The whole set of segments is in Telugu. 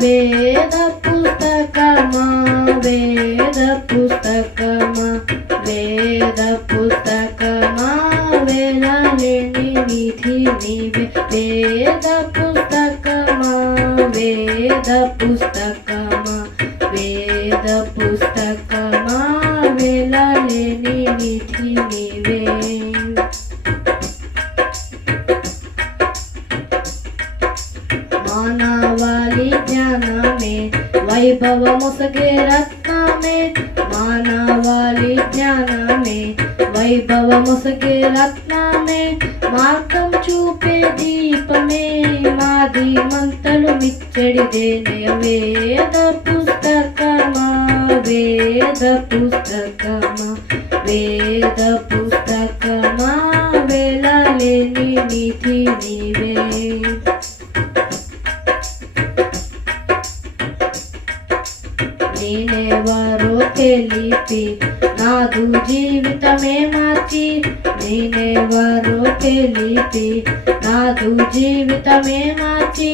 వేద పుస్తకమా వేద పుస్తకమా వేద పుస్తకమా వేలలేని నిధి నీవే వేద పుస్తకమా వేద పుస్తకమా వేద పుస్తకమా వేలలేని నిధి నీవే మానవాళి జ్ఞానమే వైభవముసగే రత్నమే మానవాళి జ్ఞానమే వైభవముసగే రత్నమే మార్గం చూపే దీపమే మాది మంతలు మిచ్చడిదేనే వేద పుస్తకమా వేద పుస్తకమా వేద పుస్తకమా వేలలేని నిధి నీవే నేనెవరో తెలిపి నాదు జీవితమే మార్చి నేనెవరో తెలిపి నాదు జీవితమే మార్చి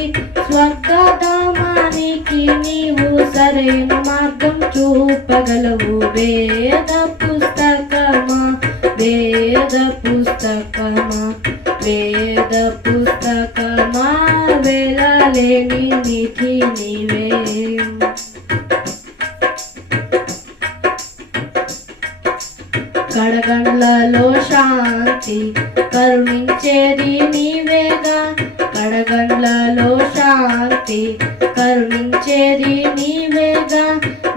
స్వర్గధామానికి నీవు సరైన మార్గం చూపగలవు వేద పుస్తకమా వేద పుస్తకమా వేద పుస్తకమా వేలలేని నిధి నీవే కడగండ్లలో శాంతి కరుణించేది నీవేగా కడగండ్లలో శాంతి కరుణించేది నీవేగా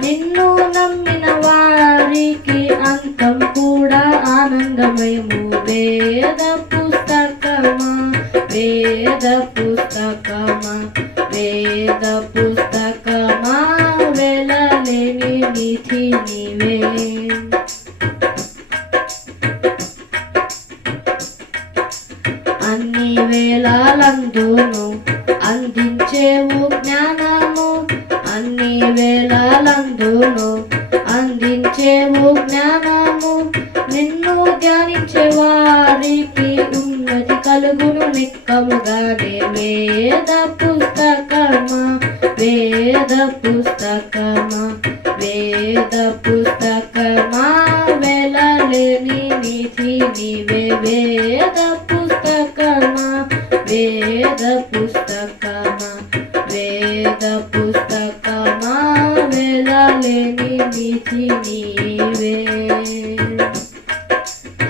నిన్ను నమ్మిన వారికి అంతం కూడా ఆనందమయము వేద పుస్తకమా వేద పుస్తకమా వేద పుస్తకమా వేలలేని నిధి నీవే అన్ని వేళలందును అందించేవు జ్ఞానము అన్ని వేళలందును అందించేవు జ్ఞానము నిన్ను ధ్యానించే వారికి ఉన్నతి కలుగును నిక్కముగానే వేద పుస్తకమా వేద పుస్తకమా వేద పుస్తకమా వేలలేని నిధి నీవే వేద పుస్తకమా వేద పుస్తకమా వేద పుస్తకమా వేలలేని నిధి నీవే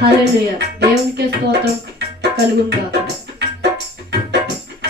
హల్లెలూయా దేవునికి స్తోత్రం కలుగును గాక.